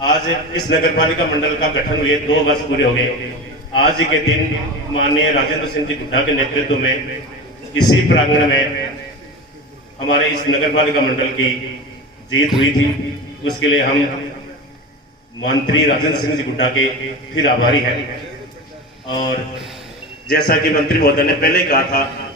आज इस नगर पालिका मंडल का गठन हुए 2 वर्ष पूरे हो गए। आज ही के दिन माननीय राजेंद्र सिंह जी गुड्डा के नेतृत्व में इसी प्रांगण में हमारे इस नगर पालिका मंडल की जीत हुई थी। उसके लिए हम मंत्री राजेंद्र सिंह जी गुड्डा के फिर आभारी हैं। और जैसा कि मंत्री महोदय ने पहले ही कहा था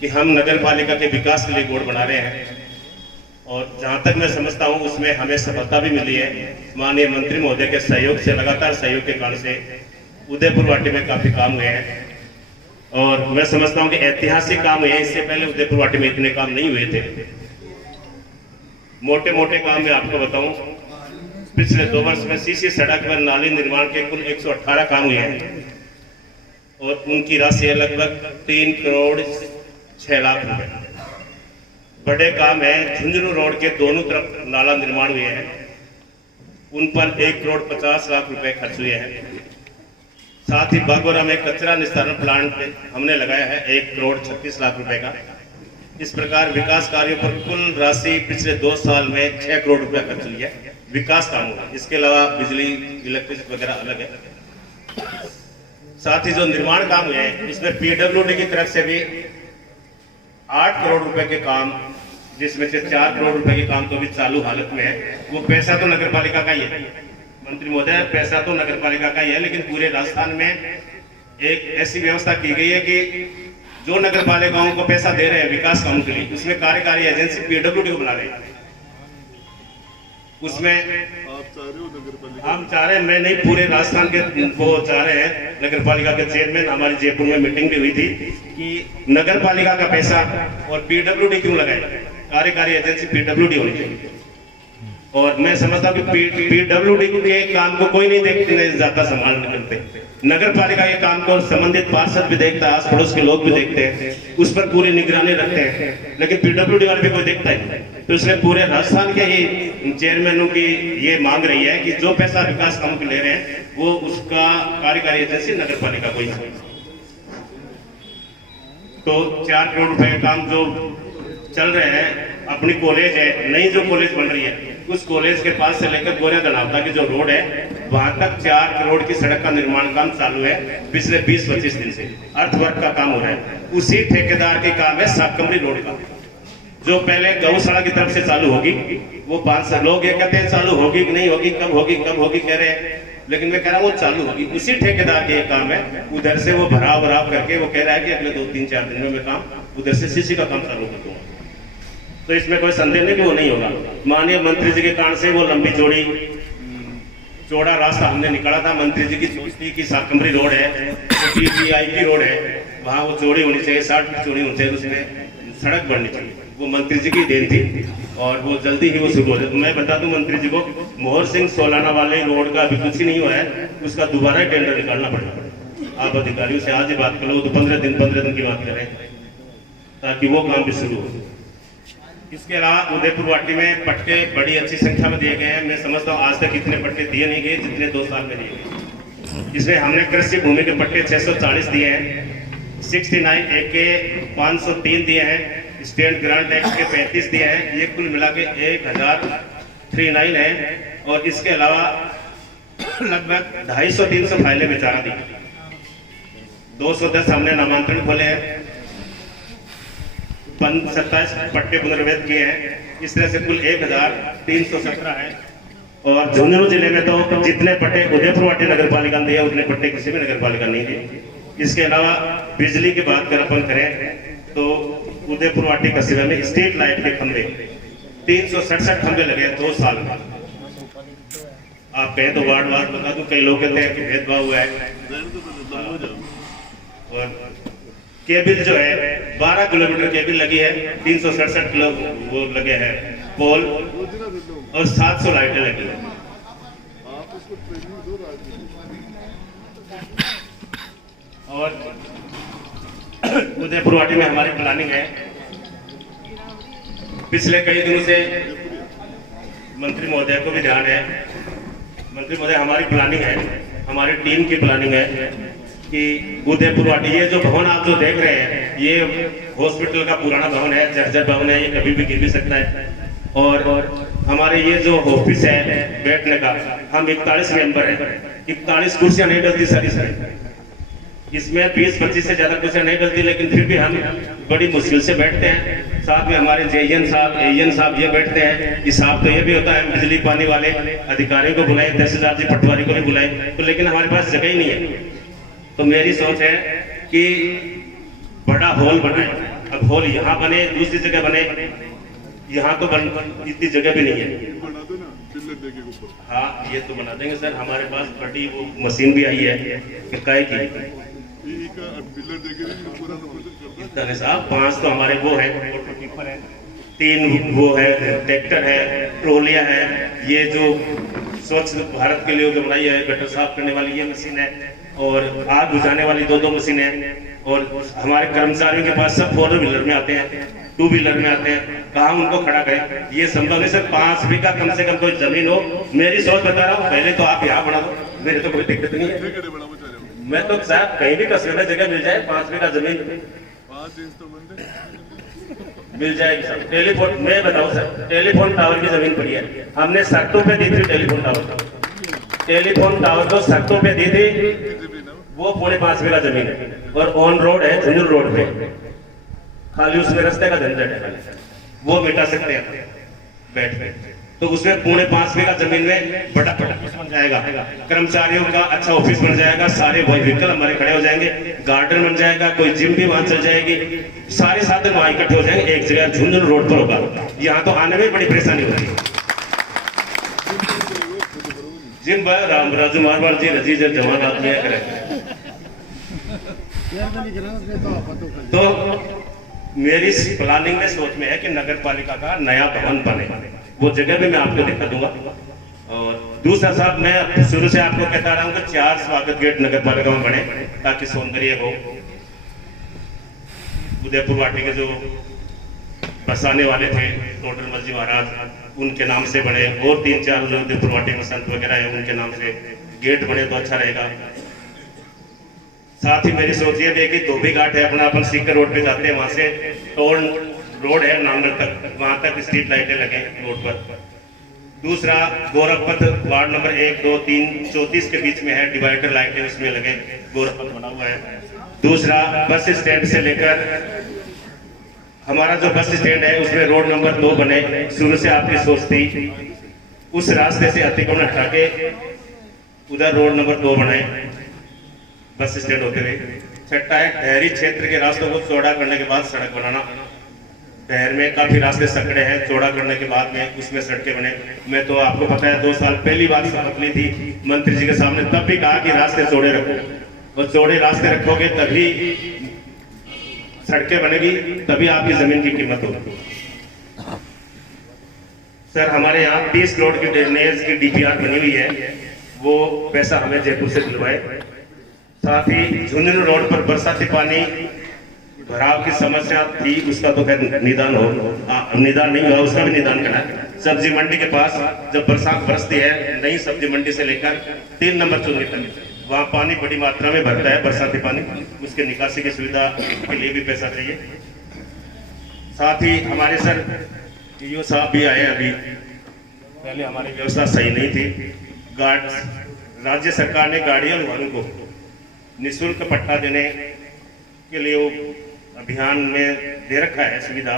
कि हम नगर पालिका के विकास के लिए बोर्ड बना रहे हैं, और जहां तक मैं समझता हूं उसमें हमें सफलता भी मिली है। माननीय मंत्री महोदय के सहयोग से, लगातार सहयोग के कारण से उदयपुर वाटी में काफी काम हुए हैं, और मैं समझता हूं कि ऐतिहासिक काम हुए हैं। इससे पहले उदयपुर वाटी में इतने काम नहीं हुए थे। मोटे मोटे काम मैं आपको बताऊं, पिछले 2 वर्ष में सीसी सड़क व नाली निर्माण के कुल 118 काम हुए हैं, और उनकी राशि है लगभग 3 करोड़ 6 लाख रुपए। बड़े काम है, झुंझुनू रोड के दोनों तरफ नाला निर्माण हुए हैं, उन पर 1 करोड़ 50 लाख रुपए खर्च हुए हैं। साथ ही बागोरा में कचरा निस्तारण प्लांट पे हमने लगाया है 1 करोड़ 36 लाख रुपए का। इस प्रकार विकास कार्यों पर कुल राशि पिछले 2 साल में 6 करोड़ रुपया खर्च हुई है विकास कामों में। इसके अलावा बिजली, इलेक्ट्रिसिटी वगैरह अलग है। साथ ही जो निर्माण काम हुए हैं इसमें पीडब्ल्यूडी की तरफ से भी 8 करोड़ रुपए के काम, जिसमें से 4 करोड़ रुपए के काम तो अभी चालू हालत में है। वो पैसा तो नगर पालिका का ही है मंत्री महोदय, पैसा तो नगर पालिका का ही है, लेकिन पूरे राजस्थान में एक ऐसी व्यवस्था की गई है कि जो नगर पालिकाओं को पैसा दे रहे हैं विकास कामों के लिए, उसमें कार्यकारी एजेंसी पीडब्ल्यूडी को बुला रहे हैं। उसमें हम चाह रहे हैं, मैं नहीं, पूरे राजस्थान के वो चाह रहे हैं। नगर पालिका के चेयरमैन, हमारी जयपुर में मीटिंग भी हुई थी कि नगर पालिका का पैसा और पीडब्ल्यूडी क्यों लगाए, कार्यकारी एजेंसी पीडब्ल्यूडी होनी चाहिए। और मैं समझता हूँ कि पीडब्ल्यूडी के काम को कोई नहीं देखने जाता, संभालने करते। नगर पालिका के काम को संबंधित पार्षद भी देखता है, आस पड़ोस के लोग भी देखते हैं, उस पर पूरी निगरानी रखते हैं, लेकिन पीडब्ल्यूडी वाले भी कोई देखता है। तो इसलिए पूरे राजस्थान के ही चेयरमैनों की ये मांग रही है कि जो पैसा विकास काम के ले रहे हैं वो उसका कार्यकारी एजेंसी नगर पालिका को ही। तो 4 करोड़ रुपए के काम जो चल रहे हैं, अपनी कॉलेज है, नई जो कॉलेज बन रही है, उस कॉलेज के पास से लेकर गोरिया धनावता की जो रोड है वहां तक 4 करोड़ की सड़क का निर्माण काम चालू है पिछले 20-25 दिन से। अर्थवर्क का काम हो रहा है। उसी ठेकेदार के काम है साकमरी रोड का, जो पहले गौशाला की तरफ से चालू होगी। वो 5 लोग ये कहते हैं चालू होगी कि नहीं होगी, कब होगी कब होगी कह रहे हैं, लेकिन मैं कह रहा हूँ वो चालू होगी। उसी ठेकेदार के काम है, उधर से वो भराव करके वो कह रहा है कि अगले 2-3-4 दिन में मैं काम उधर से सीसी का काम चालू कर दूंगा। तो इसमें कोई संदेह नहीं कि वो नहीं होगा। माननीय मंत्री जी के कारण से वो लंबी चौड़ा रास्ता हमने निकाला था। मंत्री जी की सोच थी कि साकमरी रोड है, पीपीआईपी रोड है, वहाँ वो चौड़ी होनी चाहिए, 60 फीट चौड़ी होनी चाहिए, उसमें सड़क बननी चाहिए। वो मंत्री जी की देन थी और वो जल्दी ही वो शुरू हो जाए। तो मैं बता दूं मंत्री जी को, मोहर सिंह सोलाना वाले रोड का अभी कुछ ही नहीं हुआ है, उसका दोबारा टेंडर निकालना पड़ेगा। आप अधिकारियों से आज ही बात करो, तो 15 दिन की बात करें ताकि वो काम भी शुरू हो। इसके अलावा उदयपुर वाटी में पट्टे बड़ी अच्छी संख्या में दिए गए हैं। मैं समझता हूँ आज तक इतने पट्टे दिए नहीं गए जितने 2 साल में दिए गए। इसमें हमने कृषि भूमि के पट्टे 640 दिए हैं, 69 ए के 503 दिए हैं, स्टेट ग्रांट एक्ट के 35 दिए हैं। ये कुल मिला के 1039 है। और इसके अलावा लगभग 250-300 फाइलें बेचारा दी। 210 हमने नामांतरण खोले हैं, 27 पट्टे पुनर्वैध किए हैं। इस तरह से कुल 1317 है। और झुंझुनू जिले में तो जितने पट्टे उदयपुर वाटी नगर पालिका ने दिए उतने पट्टे किसी भी नगर पालिका नहीं दिए। इसके अलावा बिजली की बात कर अपन करें तो उदयपुर वाटी कस्बे में स्ट्रीट लाइट के खंभे 367 खंभे लगे 2 साल में। आप कहें तो वार्ड वार बता दूं, कई लोग कहते हैं कि भेदभाव हुआ है। और केबिल जो है 12 किलोमीटर केबिल लगी है, 367 किलो वो लगे हैं पोल और 700 लाइटें लगी है। और उदयपुर वाटी में हमारी प्लानिंग है, पिछले कई दिनों से मंत्री महोदय को भी ध्यान है। मंत्री महोदय हमारी प्लानिंग है, हमारी टीम की प्लानिंग है कि उदयपुर वाटी ये जो भवन आप जो देख रहे हैं ये हॉस्पिटल का पुराना भवन है, जर्जर भवन है, ये कभी भी गिर भी सकता है। और हमारे ये जो ऑफिस है बैठने का, हम 41 मेंबर हैं, 41 कुर्सियां नहीं डलती सारी सारी, इसमें 20-25 से ज्यादा कुर्सियां नहीं डलती, लेकिन फिर भी हम बड़ी मुश्किल से बैठते हैं। साथ में हमारे जेएन साहब, एएन साहब ये बैठते हैं। हिसाब तो ये भी होता है, बिजली पानी वाले अधिकारियों को बुलाए, तहसीलदार जी पटवारी को भी बुलाए, तो लेकिन हमारे पास जगह ही नहीं है। तो मेरी सोच है कि बड़ा हॉल बनाए। अब हॉल यहाँ बने, दूसरी जगह बने, यहाँ तो इतनी जगह भी नहीं है। हाँ, ये तो बना देंगे सर, हमारे पास बड़ी वो मशीन भी आई है काय की साहब। 5 तो हमारे वो है, 3 वो है, ट्रैक्टर है, ट्रोलिया है, ये जो स्वच्छ भारत के लिए जो बनाई है गटर साफ करने वाली ये मशीन है, और आग बुझाने वाली 2 मशीन है। और हमारे कर्मचारियों के पास सब 4 व्हीलर में आते हैं, 2 व्हीलर में आते हैं, कहाँ उनको खड़ा करें, ये संभव नहीं सर। 5 बीघा कम से कम कोई जमीन हो, मेरी सोच बता रहा हूँ, पहले तो आप यहाँ बना दो, मेरे तो कोई दिक्कत नहीं है। मैं तो साहब कहीं भी कस्बे में जगह मिल जाए, 5 बीघा जमीन 5 इंच तो मिल जाएगी सर। टेलीफोन मैं बताऊँ सर, टेलीफोन टावर की जमीन पड़ी है, हमने सख्तों पे दी थी टेलीफोन टावर को सख्तों पे दी थी, वो 5.5 बीघा जमीन है, और ऑन रोड है, झुंझुनू रोड पे, खाली उसमें रास्ते का झंझट है, वो मिटा सकते हैं बैठ। तो उसमें 5.5 बीघा जमीन में बड़ा ऑफिस बन जाएगा, कर्मचारियों का अच्छा ऑफिस बन जाएगा, सारे व्हीकल हमारे खड़े हो जाएंगे, गार्डन बन जाएगा, कोई जिम भी वहां चल जाएगी, सारे साधन वहां इकट्ठे हो जाएंगे, एक जगह झुंझुनू रोड पर होगा। यहाँ तो आने में बड़ी परेशानी होती है। जिम राम राजू मारवाड़ जी रजी जवान आदमी है। तो मेरी प्लानिंग में सोच में है कि नगर पालिका का नया भवन बने, वो जगह भी मैं आपको दिखा दूंगा। और दूसरा साहब, मैं शुरू से आपको कहता रहा हूँ कि 4 स्वागत गेट नगर पालिका में बने, ताकि सौंदर्य हो। उदयपुर वाटी के जो बसाने वाले थे टोटल जी महाराज, उनके नाम से बने, और 3-4 जो उदयपुर वाटी में संत वगैरह है उनके नाम से गेट बने तो अच्छा रहेगा। साथ ही मेरी सोच ये भी है कि धोबी घाट है अपना, अपन सीकर रोड पे जाते हैं, वहां से टोल रोड है नांगल तक, वहां तक स्ट्रीट लाइटें लगे रोड पर। दूसरा, गोरखपथ वार्ड नंबर 1, 2, 3, 34 के बीच में है, डिवाइडर लाइटें उसमें लगे, गोरखपथ बना हुआ है। दूसरा, बस स्टैंड से लेकर हमारा जो बस स्टैंड है उसमें रोड नंबर 2 बने। शुरू से आपकी सोच थी उस रास्ते से अतिक्रमण हटा के उधर रोड नंबर 2 बनाए बस स्टैंड होते हुए। छठा है, शहरी क्षेत्र के रास्तों को चौड़ा करने के बाद सड़क बनाना। शहर में काफी रास्ते संकड़े हैं, चौड़ा करने के बाद में उसमें सड़कें बने। मैं तो आपको पता है 2 साल पहली बार शपथ ली थी मंत्री जी के सामने, तब भी कहा कि रास्ते चौड़े रखो, और चौड़े रास्ते रखोगे तभी सड़कें बनेगी, तभी आपकी जमीन की कीमत होगी। सर, हमारे यहाँ 30 करोड़ की ड्रेनेज की डीपीआर बनी हुई है, वो पैसा हमें जयपुर से दिलवाए। साथ ही झुंझुनू रोड पर बरसाती पानी भराव की समस्या थी, उसका तो खैर निदान नहीं हुआ, उसका भी निदान करना है। सब्जी मंडी के पास जब बरसात बरसती है, नई सब्जी मंडी से लेकर 3 नंबर चुनरी तक, वहाँ पानी बड़ी मात्रा में भरता है, बरसाती पानी, उसके निकासी की सुविधा के लिए भी पैसा चाहिए। साथ ही हमारे सर ईओ साहब भी आए अभी, पहले हमारी व्यवस्था सही नहीं थी। राज्य सरकार ने गाड़ियों वालों को निःशुल्क पट्टा देने के लिए वो अभियान में दे रखा है सुविधा,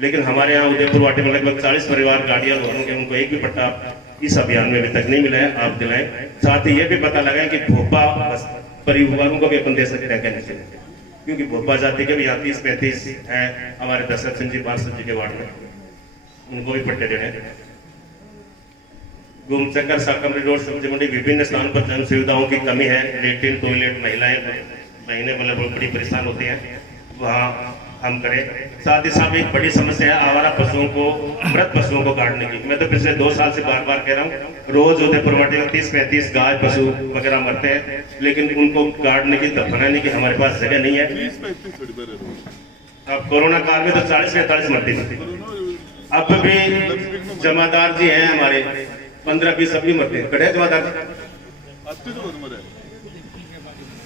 लेकिन हमारे यहाँ उदयपुर वाटी में लगभग 40 परिवार गाड़ियां लोगों के, उनको एक भी पट्टा इस अभियान में अभी तक नहीं मिला है, आप दिलाएं। साथ ही ये भी पता लगाएं कि भोपा परिवारों को भी अपन दे सकते हैं कहने से, क्योंकि भोपा जाति के भी यहाँ 30-35 है हमारे दशरथ सिंह जी पार्षद जी के वार्ड में, उनको भी पट्टे देने। गुमचक्कर साकमरी रोड सब्जी मंडी विभिन्न स्थान पर जन सुविधाओं की कमी है, लेट्रिन टॉयलेट महिलाएं महीने मतलब बड़ी परेशान होती हैं, वहाँ हम करें। साथ ही साथ एक बड़ी समस्या है आवारा पशुओं को, मृत पशुओं को काटने की। मैं तो पिछले 2 साल से बार बार कह रहा हूँ, रोज उदयपुर वाटी में 30-35 गाय पशु वगैरह मरते हैं, लेकिन उनको काटने की, दफनाने की हमारे पास जगह नहीं है। अब कोरोना काल में तो 40-45 मरती थी, अब भी जमादार जी हैं हमारे 15-20 अभी मरते हैं, कड़े जमादार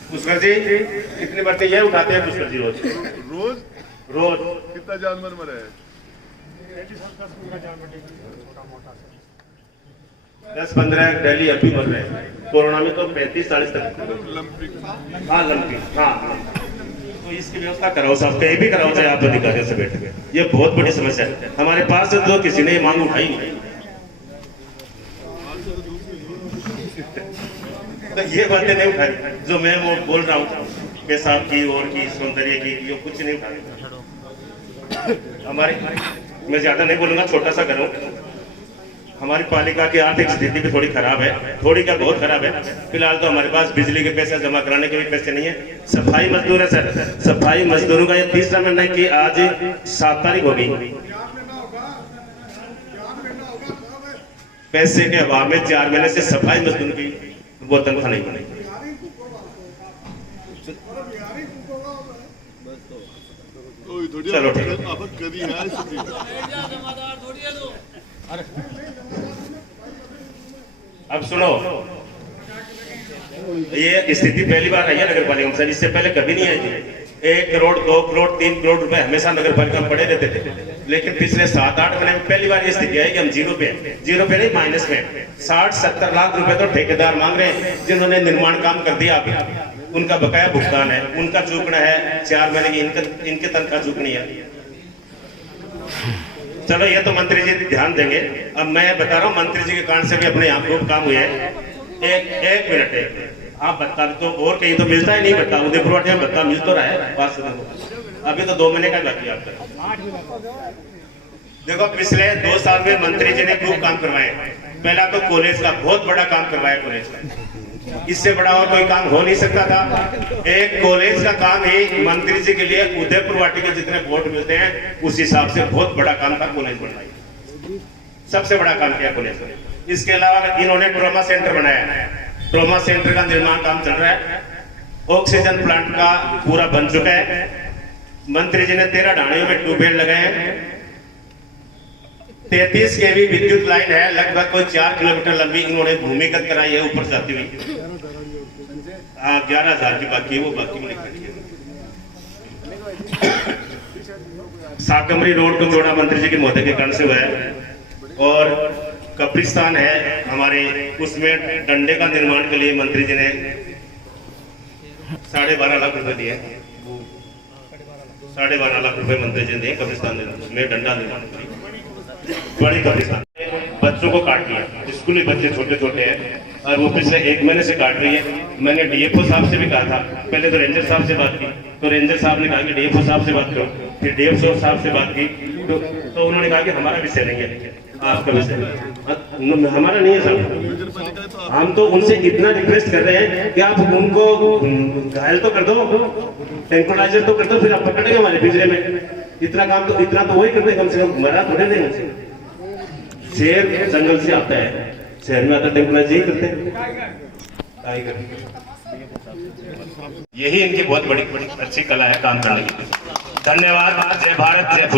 पुष्कर जी कितने मरते ये उठाते हैं पुष्कर जी रोज रोज रोज कितना जानवर मरा है? 10-15 डेली अभी मर रहे हैं, कोरोना में तो 35-40 तक। हाँ लंपी, हाँ तो इसकी व्यवस्था कराओ साहब, कहीं भी कराओ चाहे आप अधिकारियों से बैठ के। ये बहुत बड़ी समस्या है हमारे पास, तो किसी ने मांग उठाई नहीं। तो ये बातें नहीं उठाई जो मैं वो बोल रहा हूँ, पेशाब की और की सौंदर्य की, ये कुछ नहीं उठाई। हमारे, मैं ज्यादा नहीं बोलूंगा, छोटा सा करूँ। हमारी पालिका की आर्थिक स्थिति भी थोड़ी खराब है, थोड़ी क्या बहुत खराब है। फिलहाल तो हमारे पास बिजली के पैसे जमा कराने के भी पैसे नहीं है। सफाई मजदूर है सर, सफाई मजदूरों का ये तीसरा महीना है कि आज 7 तारीख हो गई, पैसे के अभाव में 4 महीने से सफाई मजदूर की वो तनख्वाह नहीं बनी। चलो ठीक है, अब सुनो, ये स्थिति पहली बार आई है नगर पालिका में सर, इससे पहले कभी नहीं आई थी। 1 करोड़ 2 करोड़ 3 करोड़ रुपए हमेशा नगर पालिका में पड़े रहते थे, लेकिन पिछले 7-8 महीने में पहली बार ये स्थिति आई कि हम जीरो पे नहीं माइनस में 60-70 लाख रुपए तो ठेकेदार मांग रहे हैं, जिन्होंने निर्माण काम कर दिया अभी उनका बकाया भुगतान है, उनका चूकना है 4 महीने की, इनके तनख्वाह चूकनी है। चलो ये तो मंत्री जी ध्यान देंगे। अब मैं बता रहा हूँ मंत्री जी के कारण से भी अपने यहाँ खूब काम हुए हैं। एक मिनट आप बता तो, और कहीं तो मिलता ही नहीं बता, उदयपुर में बता मिल तो रहा है पास, अभी तो 2 महीने का बाकी है आपका। देखो पिछले 2 साल में मंत्री जी ने खूब काम करवाए। पहला तो कॉलेज का बहुत बड़ा काम करवाया, कॉलेज का इससे बड़ा और कोई काम हो नहीं सकता था। एक कॉलेज का काम ही मंत्री जी के लिए उदयपुर वाटी के जितने वोट मिलते हैं उस हिसाब से बहुत बड़ा काम था कॉलेज बनवाई, सबसे बड़ा काम किया कॉलेज में। इसके अलावा इन्होंने ट्रॉमा सेंटर बनाया, ट्रॉमा सेंटर का निर्माण काम चल रहा है। ऑक्सीजन प्लांट का पूरा बन चुका है। मंत्री जी ने 13 ढाणियों में ट्यूबवेल लगाए हैं। 33 केवी विद्युत लाइन है, लगभग कोई 4 किलोमीटर लंबी इन्होंने भूमिगत कराई है ऊपर जाती हुई। 11,000 की बाकी है, वो बाकी में लिखी है। साकमरी रोड को जोड़ा मंत्री जी के महोदय के कारण से हुआ है। और कब्रिस्तान है हमारे, उसमें डंडे का निर्माण के लिए मंत्री जी ने 12.5 लाख रुपए दिए। 12.5 लाख रुपए मंत्री जी ने दिए कब्रिस्तान में डंडा निर्माण, बड़ी कब्रिस्तान। बच्चों को काट दिया, स्कूली बच्चे छोटे छोटे हैं और वो पिछले 1 महीने से काट रही है। मैंने डीएफओ साहब से भी कहा था, पहले तो रेंजर साहब से बात की, तो रेंजर साहब ने कहा कि डीएफओ साहब से बात करो, फिर डीएफओ साहब से बात की तो उन्होंने कहा कि हमारा विषय नहीं है, आपका विषय हमारा नहीं है साहब। हम तो उनसे इतना रिक्वेस्ट कर रहे हैं कि आप उनको घायल तो कर दो, टेंकोलाइजर तो कर दो, फिर आप पकड़ेंगे हमारे पिछले में। इतना काम तो, इतना तो वही करते कम से कम, मरा थोड़े नहीं हमसे। शेर जंगल से आता है, शहर में आता टेंकोलाइजर ही करते हैं। यही इनकी बहुत बड़ी अच्छी कला है काम करने की। धन्यवाद। जय भारत, जय भूले।